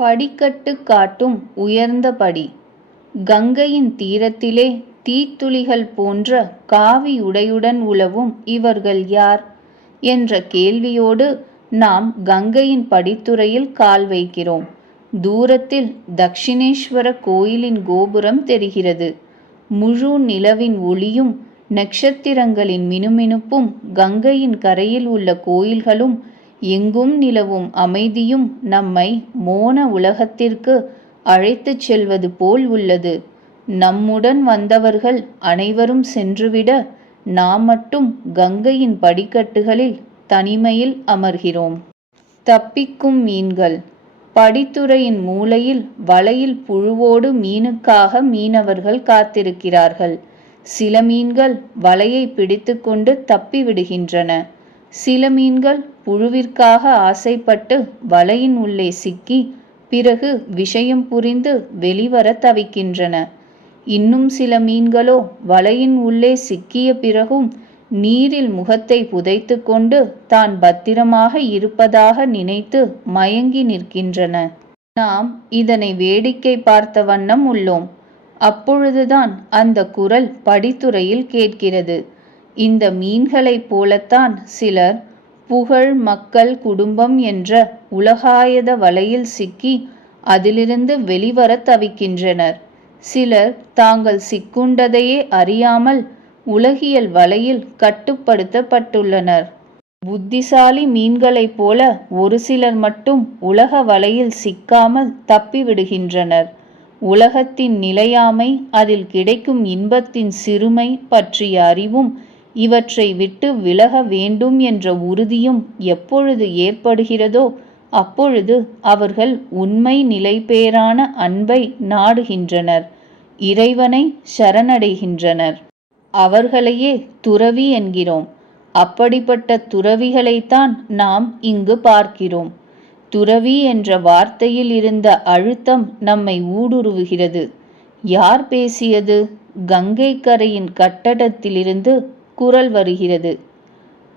படிக்கட்டு காட்டும் உயர்ந்த படி. கங்கையின் தீரத்திலே தீத்துளிகள் போன்ற காவி உடையுடன் உலவும் இவர்கள் யார் என்ற கேள்வியோடு நாம் கங்கையின் படித்துறையில் கால் வைக்கிறோம். தூரத்தில் தக்ஷிணேஸ்வர கோயிலின் கோபுரம் தெரிகிறது. முழு நிலவின் ஒளியும் நட்சத்திரங்களின் மினுமினுப்பும் கங்கையின் கரையில் உள்ள கோயில்களும் எங்கும் நிலவும் அமைதியும் நம்மை மோன உலகத்திற்கு அழைத்துச் செல்வது போல் உள்ளது. நம்முடன் வந்தவர்கள் அனைவரும் சென்றுவிட நாம் மட்டும் கங்கையின் படிக்கட்டுகளில் தனிமையில் அமர்கிறோம். தப்பிக்கும் மீன்கள். படித்துறையின் மூலையில் வலையில் புழுவோடு மீனுக்காக மீனவர்கள் காத்திருக்கிறார்கள். சில மீன்கள் வலையை பிடித்துக்கொண்டு தப்பி விடுகின்றன. சில மீன்கள் புழுவிற்காக ஆசைப்பட்டு வலையின் உள்ளே சிக்கி பிறகு விஷயம் புரிந்து வெளிவர தவிக்கின்றன. இன்னும் சில மீன்களோ வலையின் உள்ளே சிக்கிய பிறகும் நீரில் முகத்தை புதைத்து கொண்டு தான் பத்திரமாக இருப்பதாக நினைத்து மயங்கி நிற்கின்றன. நாம் இதனை வேடிக்கை பார்த்த வண்ணம் உள்ளோம். அப்பொழுதுதான் அந்த குரல் படித்துறையில் கேட்கிறது. இந்த மீன்களைப் போலத்தான் சிலர் புகழ், மக்கள், குடும்பம் என்ற உலகாயத வலையில் சிக்கி அதிலிருந்து வெளிவர தவிக்கின்றனர். சிலர் தாங்கள் சிக்குண்டதையே அறியாமல் உலகியல் வலையில் கட்டுப்படுத்தப்பட்டுள்ளனர். புத்திசாலி மீன்களைப் போல ஒரு சிலர் மட்டும் உலக வலையில் சிக்காமல் தப்பிவிடுகின்றனர். உலகத்தின் நிலையாமை, அதில் கிடைக்கும் இன்பத்தின் சிறுமை பற்றிய அறிவும் இவற்றை விட்டு விலக வேண்டும் என்ற உறுதியும் எப்பொழுது ஏற்படுகிறதோ அப்பொழுது அவர்கள் உண்மை நிலைபேறான அன்பை நாடுகின்றனர், இறைவனை சரணடைகின்றனர். அவர்களையே துறவி என்கிறோம். அப்படிப்பட்ட துறவிகளைத்தான் நாம் இங்கு பார்க்கிறோம். துறவி என்ற வார்த்தையில் இருந்த அழுத்தம் நம்மை ஊடுருவுகிறது. யார் பேசியது? கங்கை கரையின் கட்டடத்திலிருந்து குரல் வருகிறது.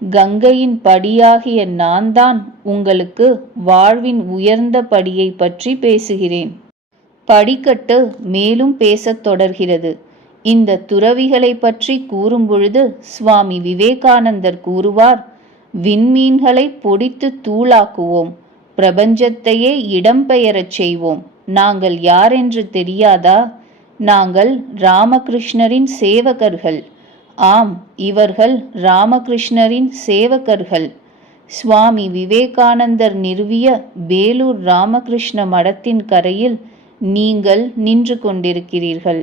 கங்கையின் படியாகிய நான் தான் உங்களுக்கு வாழ்வின் உயர்ந்த படியை பற்றி பேசுகிறேன். படிக்கட்டு மேலும் பேசத் தொடர்கிறது. இந்த துறவிகளை பற்றி கூறும்பொழுது சுவாமி விவேகானந்தர் கூறுவார், விண்மீன்களை பொடித்து தூளாக்குவோம், பிரபஞ்சத்தையே இடம்பெயரச் செய்வோம். நாங்கள் யாரென்று தெரியாதா? நாங்கள் ராமகிருஷ்ணரின் சேவகர்கள். ஆம், இவர்கள் ராமகிருஷ்ணரின் சேவகர்கள். சுவாமி விவேகானந்தர் நிறுவிய பேலூர் ராமகிருஷ்ண மடத்தின் கரையில் நீங்கள் நின்று கொண்டிருக்கிறீர்கள்.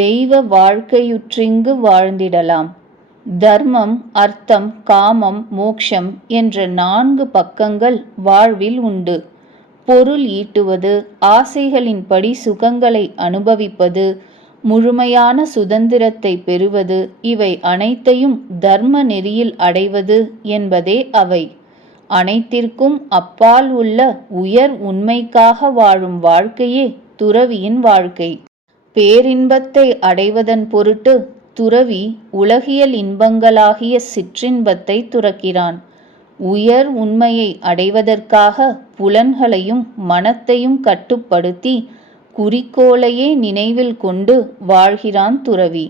தெய்வ வாழ்க்கையுற்றிங்கு வாழ்ந்திடலாம். தர்மம், அர்த்தம், காமம், மோக்ஷம் என்ற 4 பக்கங்கள் வாழ்வில் உண்டு. பொருள் ஈட்டுவது, ஆசைகளின்படி சுகங்களை அனுபவிப்பது, முழுமையான சுதந்திரத்தை பெறுவது, இவை அனைத்தையும் தர்ம நெறியில் அடைவது என்பதே அவை. அனைத்திற்கும் அப்பால் உள்ள உயர் உண்மைக்காக வாழும் வாழ்க்கையே துறவியின் வாழ்க்கை. பேரின்பத்தை அடைவதன் பொருட்டு துறவி உலகியல் இன்பங்களாகிய சிற்றின்பத்தை துறக்கிறான். உயர் உண்மையை அடைவதற்காக புலன்களையும் மனத்தையும் கட்டுப்படுத்தி குறிக்கோளையே நினைவில் கொண்டு வாழ்கிறான் துறவி.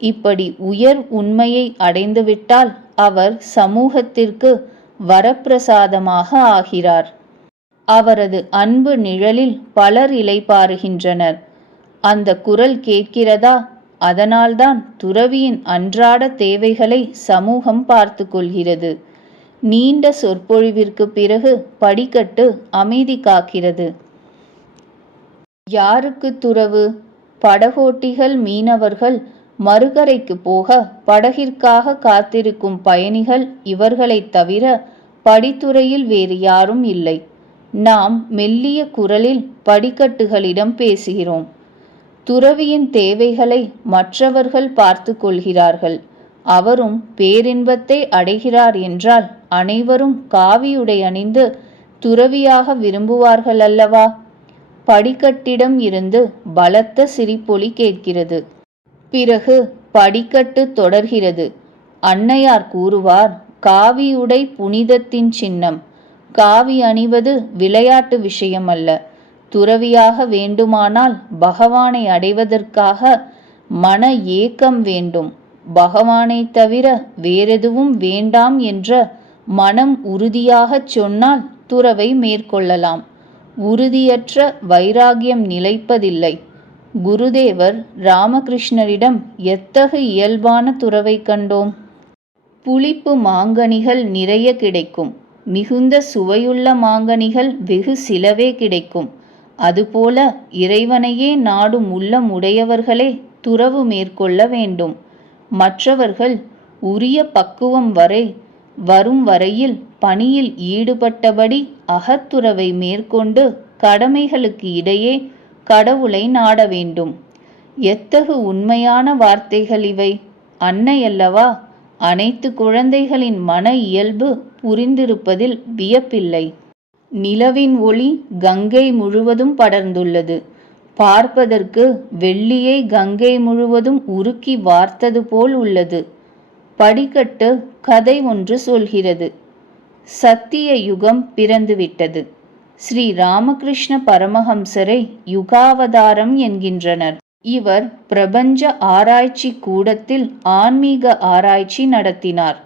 இப்படி உயர் உண்மையை அடைந்துவிட்டால் அவர் சமூகத்திற்கு வரப்பிரசாதமாக ஆகிறார். அவரது அன்பு நிழலில் பலர் இளைப்பாறுகின்றனர். அந்த குரல் கேட்கிறதா? அதனால்தான் துறவியின் அன்றாட தேவைகளை சமூகம் பார்த்து கொள்கிறது. நீண்ட சொற்பொழிவிற்கு பிறகு படிக்கட்டு அமைதி காக்கிறது. யாருக்கு துறவு? படகோட்டிகள், மீனவர்கள், மறுகரைக்கு போக படகிற்காக காத்திருக்கும் பயணிகள், இவர்களைத் தவிர படித்துறையில் வேறு யாரும் இல்லை. நாம் மெல்லிய குரலில் படிக்கட்டுகளிடம் பேசுகிறோம். துறவியின் தேவைகளை மற்றவர்கள் பார்த்து கொள்கிறார்கள். அவரும் பேரின்பத்தை அடைகிறார் என்றால் அனைவரும் காவியுடை அணிந்து துறவியாக விரும்புவார்கள் அல்லவா? படிக்கட்டிடம் இருந்து பலத்த சிரிப்பொலி கேட்கிறது. பிறகு படிக்கட்டு தொடர்கிறது. அன்னையார் கூறுவார், காவியுடை புனிதத்தின் சின்னம். காவி அணிவது விளையாட்டு விஷயமல்ல. துறவியாக வேண்டுமானால் பகவானை அடைவதற்காக மன ஏக்கம் வேண்டும். பகவானைத் தவிர வேறெதுவும் வேண்டாம் என்ற மனம் உறுதியாகச் சொன்னால் துறவை மேற்கொள்ளலாம். உறுதியற்ற வைராகியம் நிலைப்பதில்லை. குருதேவர் ராமகிருஷ்ணரிடம் எத்தகு இயல்பான துறவை கண்டோம். புளிப்பு மாங்கனிகள் நிறைய கிடைக்கும். மிகுந்த சுவையுள்ள மாங்கனிகள் வெகு சிலவே கிடைக்கும். அதுபோல இறைவனையே நாடும் உள்ளம் உடையவர்களே துறவு மேற்கொள்ள வேண்டும். மற்றவர்கள் உரிய பக்குவம் வரும் வரையில் பணியில் ஈடுபட்டபடி அகத்துறவை மேற்கொண்டு கடமைகளுக்கு இடையே கடவுளை நாட வேண்டும். எத்தகு உண்மையான வார்த்தைகள் இவை! அன்னையல்லவா? அனைத்து குழந்தைகளின் மன இயல்பு புரிந்திருப்பதில் வியப்பில்லை. நிலவின் ஒளி கங்கை முழுவதும் படர்ந்துள்ளது. பார்ப்பதற்கு வெள்ளியை கங்கை முழுவதும் உருக்கி வார்த்தது போல் உள்ளது. படிக்கட்டு கதை ஒன்று சொல்கிறது. சத்திய யுகம் பிறந்துவிட்டது. ஸ்ரீ ராமகிருஷ்ண பரமஹம்சரை யுகாவதாரம் என்கின்றனர். இவர் பிரபஞ்ச ஆராய்ச்சி கூடத்தில் ஆன்மீக ஆராய்ச்சி நடத்தினார்.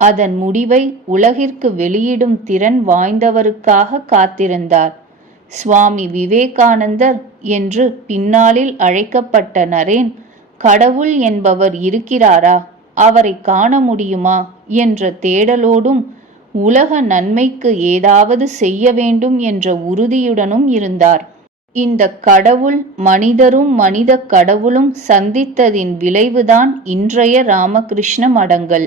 அதன் முடிவை உலகிற்கு வெளியிடும் திறன் வாய்ந்தவருக்காக காத்திருந்தார். சுவாமி விவேகானந்தர் என்று பின்னாளில் அழைக்கப்பட்ட நரேன், கடவுள் என்பவர் இருக்கிறாரா, அவரை காண முடியுமா என்ற தேடலோடும் உலக நன்மைக்கு ஏதாவது செய்ய வேண்டும் என்ற உறுதியுடனும் இருந்தார். இந்த கடவுள் மனிதரும் மனித கடவுளும் சந்தித்ததின் விளைவுதான் இன்றைய ராமகிருஷ்ண மடங்கள்.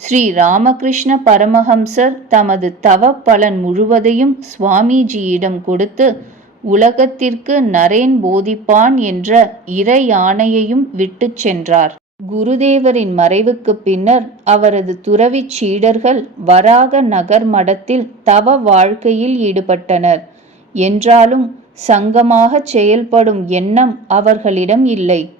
ஸ்ரீ ராமகிருஷ்ண பரமஹம்சர் தமது தவ பலன் முழுவதையும் சுவாமிஜியிடம் கொடுத்து உலகத்திற்கு நரேன் போதிப்பான் என்ற இறை ஆணையையும் விட்டுச் சென்றார். குருதேவரின் மறைவுக்கு பின்னர் அவரது துறவிச் சீடர்கள் வராக நகர் மடத்தில் தவ வாழ்க்கையில் ஈடுபட்டனர். என்றாலும் சங்கமாகச் செயல்படும் எண்ணம் அவர்களிடம் இல்லை.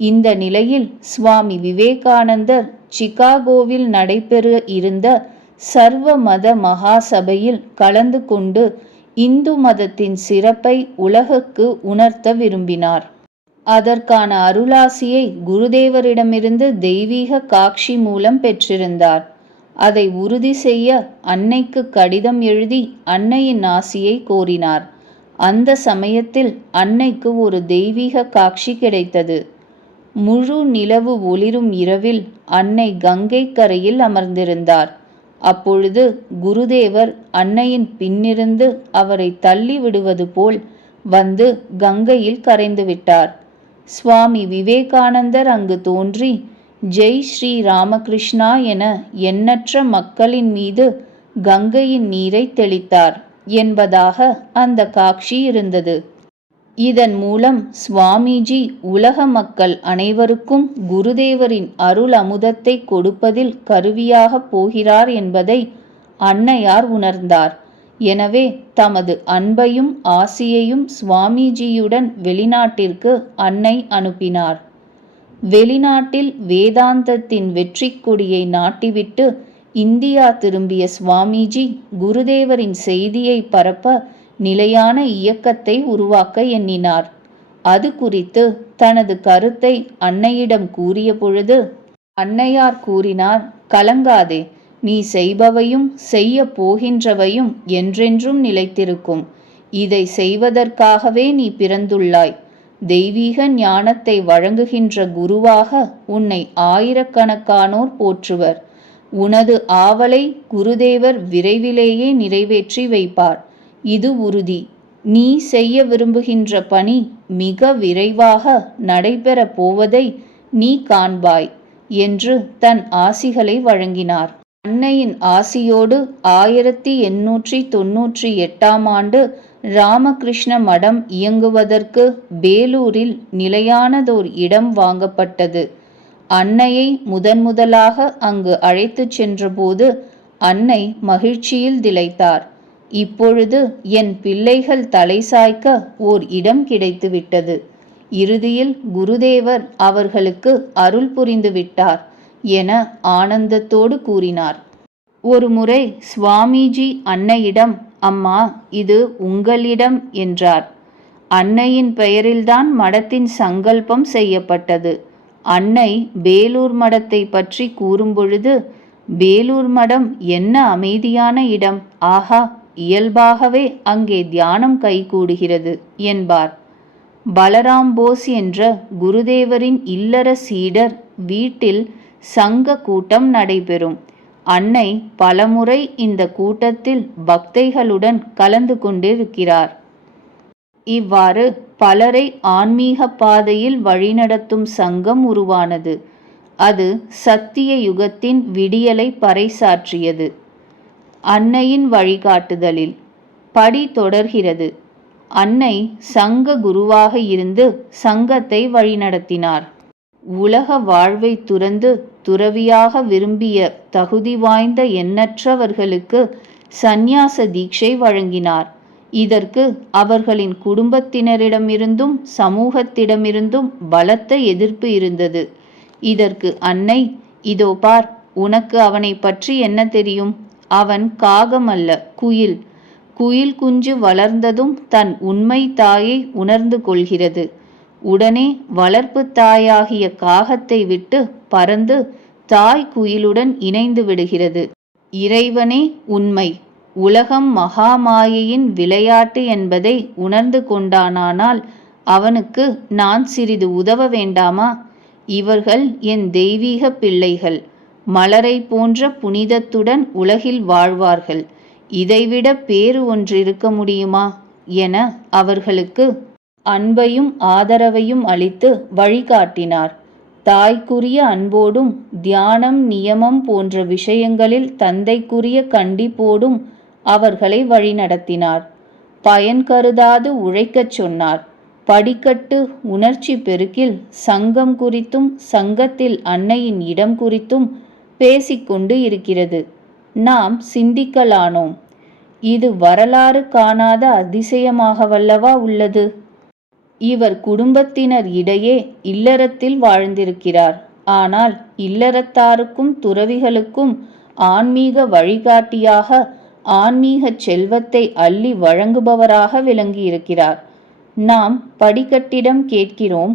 இந்த நிலையில் சுவாமி விவேகானந்தர் சிகாகோவில் நடைபெற இருந்த சர்வ மத மகாசபையில் கலந்து கொண்டு இந்து மதத்தின் சிறப்பை உலகுக்கு உணர்த்த விரும்பினார். அதற்கான அருளாசியை குருதேவரிடமிருந்து தெய்வீக காட்சி மூலம் பெற்றிருந்தார். அதை உறுதி செய்ய அன்னைக்கு கடிதம் எழுதி அன்னையின் ஆசியை கோரினார். அந்த சமயத்தில் அன்னைக்கு ஒரு தெய்வீக காட்சி கிடைத்தது. முழு நிலவு ஒளிரும் இரவில் அன்னை கங்கை கரையில் அமர்ந்திருந்தார். அப்பொழுது குருதேவர் அன்னையின் பின்னிருந்து அவரை தள்ளி விடுவது போல் வந்து கங்கையில் கரைந்து விட்டார். சுவாமி விவேகானந்தர் அங்கு தோன்றி ஜெய் ஸ்ரீ ராமகிருஷ்ணா என எண்ணற்ற மக்களின் மீது கங்கையின் நீரை தெளித்தார் என்பதாக அந்த காட்சி இருந்தது. இதன் மூலம் சுவாமிஜி உலக மக்கள் அனைவருக்கும் குருதேவரின் அருள் அமுதத்தை கொடுப்பதில் கருவியாக போகிறார் என்பதை அன்னையார் உணர்ந்தார். எனவே தமது அன்பையும் ஆசியையும் சுவாமிஜியுடன் வெளிநாட்டிற்கு அன்னை அனுப்பினார். வெளிநாட்டில் வேதாந்தத்தின் வெற்றி கொடியை நாட்டிவிட்டு இந்தியா திரும்பிய சுவாமிஜி குருதேவரின் செய்தியை பரப்ப நிலையான இயக்கத்தை உருவாக்க எண்ணினார். அது குறித்து தனது கருத்தை அன்னையிடம் கூறிய பொழுது அன்னையார் கூறினார், கலங்காதே, நீ செய்பவையும் செய்ய போகின்றவையும் என்றென்றும் நிலைத்திருக்கும். இதை செய்வதற்காகவே நீ பிறந்துள்ளாய். தெய்வீக ஞானத்தை வழங்குகின்ற குருவாக உன்னை ஆயிரக்கணக்கானோர் போற்றுவர். உனது ஆவலை குருதேவர் விரைவிலேயே நிறைவேற்றி வைப்பார். இது உறுதி. நீ செய்ய விரும்புகின்ற பணி மிக விரைவாக நடைபெறப் போவதை நீ காண்பாய் என்று தன் ஆசிகளை வழங்கினார். அன்னையின் ஆசியோடு 1898 ஆண்டு ராமகிருஷ்ண மடம் இயங்குவதற்கு பேலூரில் நிலையானதோர் இடம் வாங்கப்பட்டது. அன்னையை முதன்முதலாக அங்கு அழைத்துச் சென்றபோது அன்னை மகிழ்ச்சியில் திளைத்தார். இப்பொழுது என் பிள்ளைகள் தலை சாய்க்க ஓர் இடம் கிடைத்துவிட்டது. இறுதியில் குருதேவர் அவர்களுக்கு அருள் புரிந்து விட்டார் என ஆனந்தத்தோடு கூறினார். ஒருமுறை சுவாமிஜி அன்னையிடம், அம்மா, இது உங்களிடம் என்றார். அன்னையின் பெயரில்தான் மடத்தின் சங்கல்பம் செய்யப்பட்டது. அன்னை பேலூர் மடத்தை பற்றி கூறும்பொழுது, பேலூர் மடம் என்ன அமைதியான இடம், ஆஹா, இயல்பாகவே அங்கே தியானம் கைகூடுகிறது என்பார். பலராம் போஸ் என்ற குருதேவரின் இல்லற சீடர் வீட்டில் சங்க கூட்டம் நடைபெறும். அன்னை பலமுறை இந்த கூட்டத்தில் பக்தைகளுடன் கலந்து கொண்டிருக்கிறார். இவ்வாறு பலரை ஆன்மீக பாதையில் வழிநடத்தும் சங்கம் உருவானது. அது சத்திய யுகத்தின் விடியலை பறைசாற்றியது. அன்னையின் வழிகாட்டுதலில் படி தொடர்கிறது. அன்னை சங்க குருவாக இருந்து சங்கத்தை வழிநடத்தினார். உலக வாழ்வை துறந்து துறவியாக விரும்பிய தகுதி வாய்ந்த எண்ணற்றவர்களுக்கு சந்நியாச தீட்சை வழங்கினார். இதற்கு அவர்களின் குடும்பத்தினரிடமிருந்தும் சமூகத்திடமிருந்தும் பலத்த எதிர்ப்பு இருந்தது. இதற்கு அன்னை, இதோ பார், உனக்கு அவனை பற்றி என்ன தெரியும்? அவன் காகம் அல்ல, குயில். குயில் குஞ்சு வளர்ந்ததும் தன் உண்மை தாயை உணர்ந்து கொள்கிறது. உடனே வளர்ப்பு தாயாகிய காகத்தை விட்டு பறந்து தாய் குயிலுடன் இணைந்து விடுகிறது. இறைவனே உண்மை, உலகம் மகாமாயையின் விளையாட்டு என்பதை உணர்ந்து கொண்டானால் அவனுக்கு நான் சிறிது உதவ வேண்டாமா? இவர்கள் என் தெய்வீக பிள்ளைகள். மலரை போன்ற புனிதத்துடன் உலகில் வாழ்வார்கள். இதைவிட பேறு ஒன்றிருக்க முடியுமா என அவர்களுக்கு அன்பையும் ஆதரவையும் அளித்து வழிகாட்டினார். தாய்க்குரிய அன்போடும் தியானம் நியமம் போன்ற விஷயங்களில் தந்தைக்குரிய கண்டிப்போடும் அவர்களை வழிநடத்தினார். பயன் கருதாது உழைக்கச் சொன்னார். படிக்கட்டு உணர்ச்சி பெருக்கில் சங்கம் குறித்தும் சங்கத்தில் அன்னையின் இடம் குறித்தும் பேசிக்கொண்டு இருக்கிறது. நாம் சிந்திக்கலானோம், இது வரலாறு காணாத அதிசயமாகவல்லவா உள்ளது. இவர் குடும்பத்தினர் இடையே இல்லறத்தில் வாழ்ந்திருக்கிறார். ஆனால் இல்லறத்தாருக்கும் துறவிகளுக்கும் ஆன்மீக வழிகாட்டியாக, ஆன்மீக செல்வத்தை அள்ளி வழங்குபவராக விளங்கியிருக்கிறார். நாம் படிக்கட்டிடம் கேட்கிறோம்.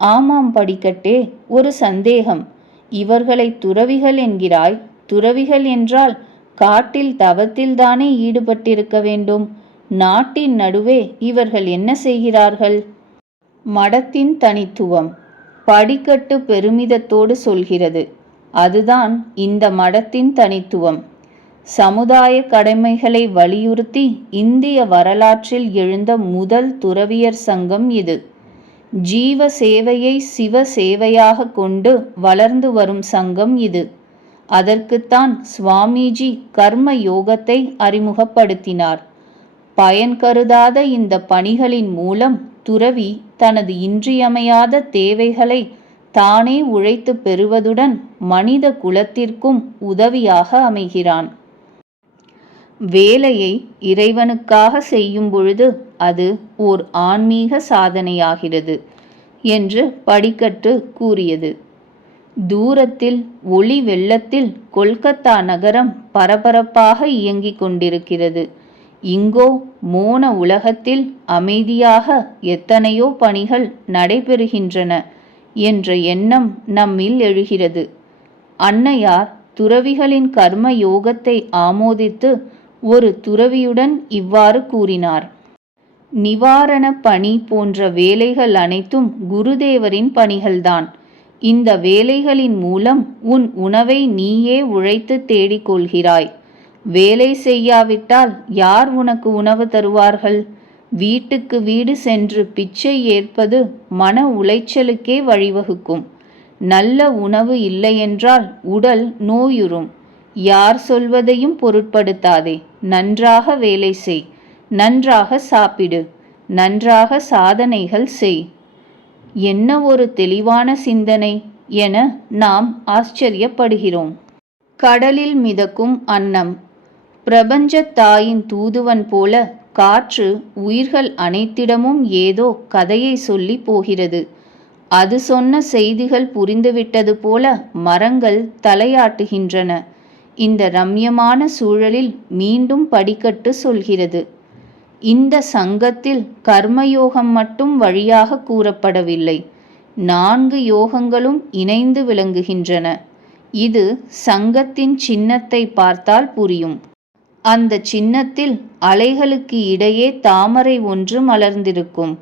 ஆமாம் படிக்கட்டே, ஒரு சந்தேகம். இவர்களை துறவிகள் என்கிறாய். துறவிகள் என்றால் காட்டில் தவத்தில்தானே ஈடுபட்டிருக்க வேண்டும். நாட்டின் நடுவே இவர்கள் என்ன செய்கிறார்கள்? மடத்தின் தனித்துவம் படிக்கட்டு பெருமிதத்தோடு சொல்கிறது. அதுதான் இந்த மடத்தின் தனித்துவம். சமுதாய கடமைகளை வலியுறுத்தி இந்திய வரலாற்றில் எழுந்த முதல் துறவியர் சங்கம் இது. ஜீவ சேவையை சிவ சேவையாக கொண்டு வளர்ந்து வரும் சங்கம் இது. அதற்குத்தான் சுவாமிஜி கர்ம யோகத்தை அறிமுகப்படுத்தினார். பயன் கருதாத இந்த பணிகளின் மூலம் துறவி தனது இன்றியமையாத தேவைகளை தானே உழைத்து பெறுவதுடன் மனித குலத்திற்கும் உதவியாக அமைகிறான். வேலையை இறைவனுக்காக செய்யும் பொழுது அது ஓர் ஆன்மீக சாதனையாகிறது என்று படிக்கட்டு கூறியது. தூரத்தில் ஒளி வெள்ளத்தில் கொல்கத்தா நகரம் பரபரப்பாக இயங்கிக் கொண்டிருக்கிறது. இங்கோ மோன உலகத்தில் அமைதியாக எத்தனையோ பணிகள் நடைபெறுகின்றன என்ற எண்ணம் நம்மில் எழுகிறது. அன்னையார் துறவிகளின் கர்ம யோகத்தை ஆமோதித்து ஒரு துறவியுடன் இவ்வாறு கூறினார். நிவாரண பணி போன்ற வேலைகள் அனைத்தும் குருதேவரின் பணிகள்தான். இந்த வேலைகளின் மூலம் உன் உணவை நீயே உழைத்து தேடிக்கொள்கிறாய். வேலை செய்யாவிட்டால் யார் உனக்கு உணவு தருவார்கள்? வீட்டுக்கு வீடு சென்று பிச்சை ஏற்பது மன உளைச்சலுக்கே வழிவகுக்கும். நல்ல உணவு இல்லையென்றால் உடல் நோயுறும். யார் சொல்வதையும் பொருட்படுத்தாதே. நன்றாக வேலை செய், நன்றாக சாப்பிடு, நன்றாக சாதனைகள் செய். என்ன ஒரு தெளிவான சிந்தனை என நாம் ஆச்சரியப்படுகிறோம். கடலில் மிதக்கும் அன்னம். பிரபஞ்ச தாயின் தூதுவன் போல காற்று உயிர்கள் அனைத்திடமும் ஏதோ கதையை சொல்லி போகிறது. அது சொன்ன செய்திகள் புரிந்துவிட்டது போல மரங்கள் தலையாட்டுகின்றன. இந்த ரம்யமான சூழலில் மீண்டும் படிக்கட்டு சொல்கிறது. இந்த சங்கத்தில் கர்மயோகம் மட்டும் வழியாக கூறப்படவில்லை, 4 யோகங்களும் இணைந்து விளங்குகின்றன. இது சங்கத்தின் சின்னத்தை பார்த்தால் புரியும். அந்த சின்னத்தில் அலைகளுக்கு இடையே தாமரை ஒன்று மலர்ந்திருக்கும்.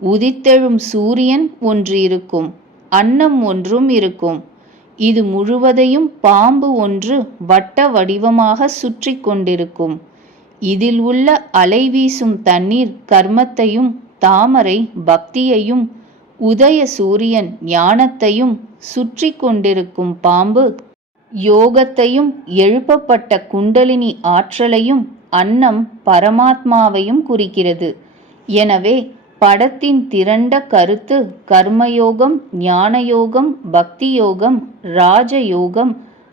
உதித்தெழும் சூரியன் ஒன்று இருக்கும். அன்னம் ஒன்றும் இருக்கும். இது முழுவதையும் பாம்பு ஒன்று வட்ட வடிவமாக சுற்றி கொண்டிருக்கும். இதில் உள்ள அலை வீசும் தண்ணீர் கர்மத்தையும், தாமரை பக்தியையும், உதய சூரியன் ஞானத்தையும், சுற்றி கொண்டிருக்கும் பாம்பு யோகத்தையும், எழுப்பப்பட்ட குண்டலினி ஆற்றலையும், அன்னம் பரமாத்மாவையும் குறிக்கிறது. எனவே படத்தின் திரண்ட கருத்து கர்மயோகம், ஞானயோகம், பக்தி யோகம், ராஜயோகம்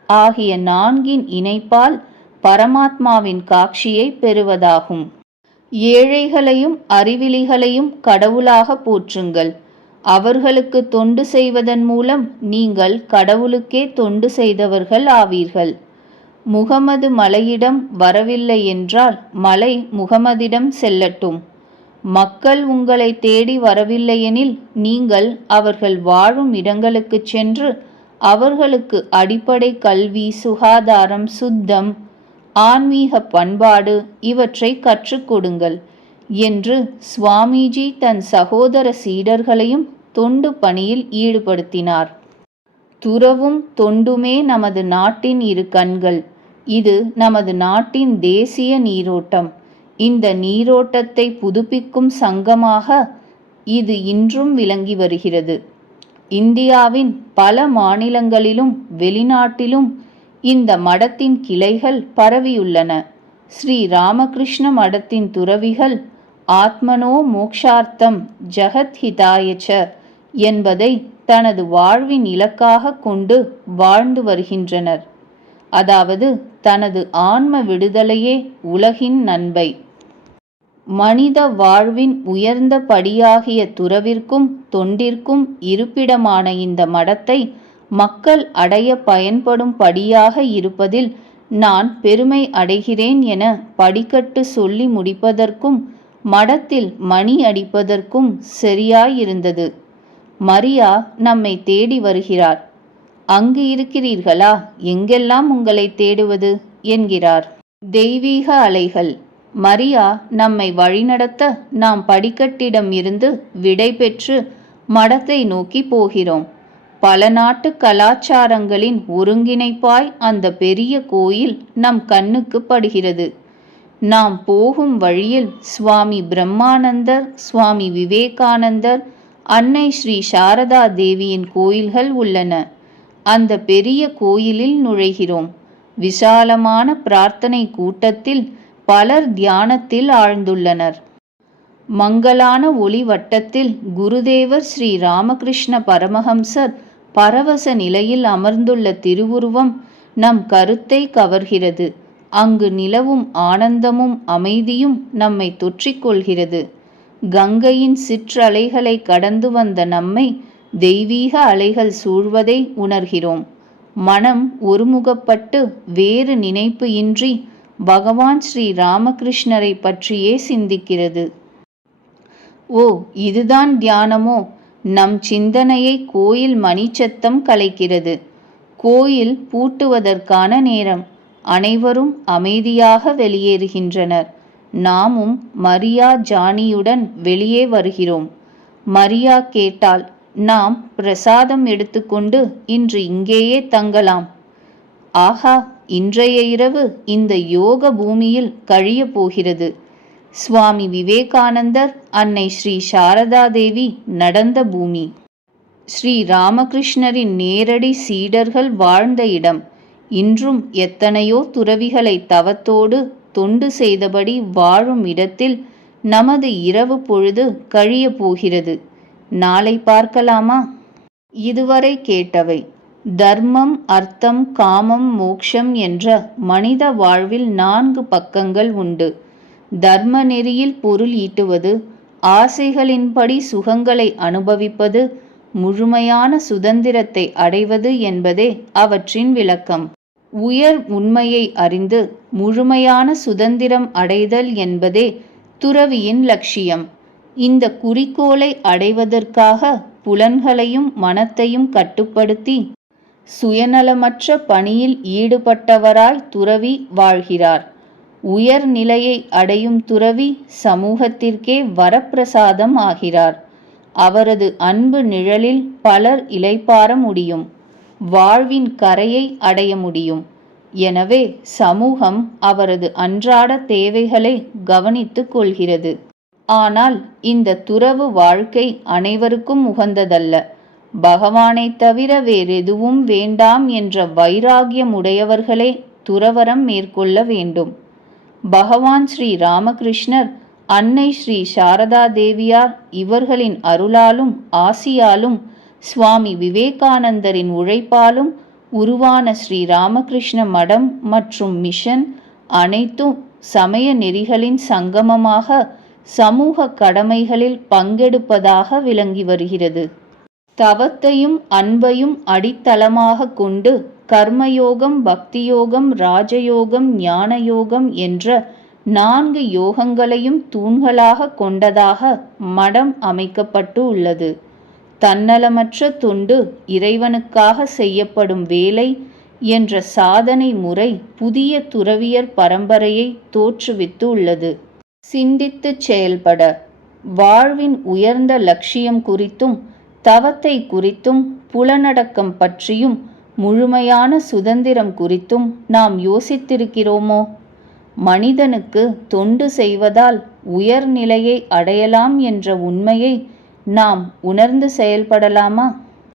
ஆகிய 4 இணைப்பால் பரமாத்மாவின் காட்சியை பெறுவதாகும். ஏழைகளையும் அறிவிலிகளையும் கடவுளாக போற்றுங்கள். அவர்களுக்கு தொண்டு செய்வதன் மூலம் நீங்கள் கடவுளுக்கே தொண்டு செய்தவர்கள் ஆவீர்கள். முகமது மலையிடம் வரவில்லை என்றால் மலை முகமதிடம் செல்லட்டும். மக்கள் உங்களை தேடி வரவில்லையெனில் நீங்கள் அவர்கள் வாழும் இடங்களுக்குச் சென்று அவர்களுக்கு அடிப்படை கல்வி, சுகாதாரம், சுத்தம், ஆன்மீக பண்பாடு இவற்றை கற்றுக் கொடுங்கள் என்று சுவாமிஜி தன் சகோதர சீடர்களையும் தொண்டு பணியில் ஈடுபடுத்தினார். துறவும் தொண்டுமே நமது நாட்டின் 2 கண்கள். இது நமது நாட்டின் தேசிய நீரோட்டம். இந்த நீரோட்டத்தை புதுப்பிக்கும் சங்கமாக இது இன்றும் விளங்கி வருகிறது. இந்தியாவின் பல மாநிலங்களிலும் வெளிநாட்டிலும் இந்த மடத்தின் கிளைகள் பரவியுள்ளன. ஸ்ரீ ராமகிருஷ்ண மடத்தின் துறவிகள் ஆத்மனோ மோக்ஷார்த்தம் ஜகத் ஹிதாயச்ச என்பதை தனது வாழ்வின் இலக்காக கொண்டு வாழ்ந்து வருகின்றனர். அதாவது தனது ஆன்ம விடுதலையே உலகின் நன்மை. மனித வாழ்வின் உயர்ந்த படியாகிய துறவிற்கும் தொண்டிற்கும் இருப்பிடமான இந்த மடத்தை மக்கள் அடைய பயன்படும் படியாக இருப்பதில் நான் பெருமை அடைகிறேன் என படிக்கட்டு சொல்லி முடிப்பதற்கும் மடத்தில் மணி அடிப்பதற்கும் சரியாயிருந்தது. மரியா நம்மை தேடி வருகிறார். அங்கு இருக்கிறீர்களா? எங்கெல்லாம் உங்களை தேடுவது என்கிறார். தெய்வீக அலைகள். மரியா நம்மை வழிநடத்த நாம் படிக்கட்டிடம் இருந்து விடை பெற்று மடத்தை நோக்கி போகிறோம். பல நாட்டு கலாச்சாரங்களின் ஒருங்கிணைப்பாய் அந்த பெரிய கோயில் நம் கண்ணுக்கு படுகிறது. நாம் போகும் வழியில் சுவாமி பிரம்மானந்தர், சுவாமி விவேகானந்தர், அன்னை ஸ்ரீ சாரதா தேவியின் கோயில்கள் உள்ளன. அந்த பெரிய கோயிலில் நுழைகிறோம். விசாலமான பிரார்த்தனை கூட்டத்தில் பலர் தியானத்தில் ஆழ்ந்துள்ளனர். மங்கலான ஒளி வட்டத்தில் குருதேவர் ஸ்ரீ ராமகிருஷ்ண பரமஹம்சர் பரவச நிலையில் அமர்ந்துள்ள திருவுருவம் நம் கருத்தை கவர்கிறது. அங்கு நிலவும் ஆனந்தமும் அமைதியும் நம்மை தொற்றிக்கொள்கிறது. கங்கையின் சிற்றலைகளை கடந்து வந்த நம்மை தெய்வீக அலைகள் சூழ்வதை உணர்கிறோம். மனம் ஒருமுகப்பட்டு வேறு நினைப்பு இன்றி பகவான் ஸ்ரீ ராமகிருஷ்ணரை பற்றியே சிந்திக்கிறது. ஓ, இதுதான் தியானமோ? நம் சிந்தனையை கோயில் மணிச்சத்தம் கலைக்கிறது. கோயில் பூட்டுவதற்கான நேரம். அனைவரும் அமைதியாக வெளியேறுகின்றனர். நாமும் மரியா ஜானியுடன் வெளியே வருகிறோம். மரியா கேட்டாள், நாம் பிரசாதம் எடுத்துக்கொண்டு இன்று இங்கேயே தங்கலாம். ஆஹா, இன்றைய இரவு இந்த யோக பூமியில் கழிய போகிறது. சுவாமி விவேகானந்தர், அன்னை ஸ்ரீ சாரதா தேவி நடந்த பூமி. ஸ்ரீ ராமகிருஷ்ணரின் நேரடி சீடர்கள் வாழ்ந்த இடம். இன்றும் எத்தனையோ துறவிகளை தவத்தோடு தொண்டு செய்தபடி வாழும் இடத்தில் நமது இரவு பொழுது கழிய போகிறது. நாளை பார்க்கலாமா? இதுவரை கேட்டவை தர்மம், அர்த்தம், காமம், மோக்ஷம் என்ற மனித வாழ்வில் 4 பக்கங்கள் உண்டு. தர்ம நெறியில் பொருள் ஈட்டுவது, ஆசைகளின்படி சுகங்களை அனுபவிப்பது, முழுமையான சுதந்திரத்தை அடைவது என்பதே அவற்றின் விளக்கம். உயர் உண்மையை அறிந்து முழுமையான சுதந்திரம் அடைதல் என்பதே துறவியின் லட்சியம். இந்த குறிக்கோளை அடைவதற்காக புலன்களையும் மனத்தையும் கட்டுப்படுத்தி சுயநலமற்ற பணியில் ஈடுபட்டவராய் துறவி வாழ்கிறார். உயர் நிலையை அடையும் துறவி சமூகத்திற்கே வரப்பிரசாதம் ஆகிறார். அவரது அன்பு நிழலில் பலர் இளைப்பாற முடியும், வாழ்வின் கரையை அடைய முடியும். எனவே சமூகம் அவரது அன்றாட தேவைகளை கவனித்துக் கொள்கிறது. ஆனால் இந்த துறவு வாழ்க்கை அனைவருக்கும் உகந்ததல்ல. பகவானைத் தவிர வேறெதுவும் வேண்டாம் என்ற வைராகியமுடையவர்களே துறவறம் மேற்கொள்ள வேண்டும். பகவான் ஸ்ரீ ராமகிருஷ்ணர், அன்னை ஸ்ரீ சாரதா தேவியார் இவர்களின் அருளாலும் ஆசியாலும் சுவாமி விவேகானந்தரின் உழைப்பாலும் உருவான ஸ்ரீ ராமகிருஷ்ண மடம் மற்றும் மிஷன் அனைத்தும் சமய நெறிகளின் சங்கமமாக சமூக கடமைகளில் பங்கெடுப்பதாக விளங்கி வருகிறது. தவத்தையும் அன்பையும் அடித்தளமாக கொண்டு கர்மயோகம், பக்தியோகம், ராஜயோகம், ஞானயோகம் என்ற 4 யோகங்களையும் தூண்களாக கொண்டதாக மடம் அமைக்கப்பட்டு உள்ளது. தன்னலமற்ற தொண்டு, இறைவனுக்காக செய்யப்படும் வேலை என்ற சாதனை முறை புதிய துறவியர் பரம்பரையை தோற்றுவித்து உள்ளது. சிந்தித்துச் செயல்பட, வாழ்வின் உயர்ந்த லட்சியம் குறித்தும் தவத்தை குறித்தும் புலனடக்கம் பற்றியும் முழுமையான சுதந்திரம் குறித்தும் நாம் யோசித்திருக்கிறோமோ? மனிதனுக்கு தொண்டு செய்வதால் உயர்நிலையை அடையலாம் என்ற உண்மையை நாம் உணர்ந்து செயல்படலாமா?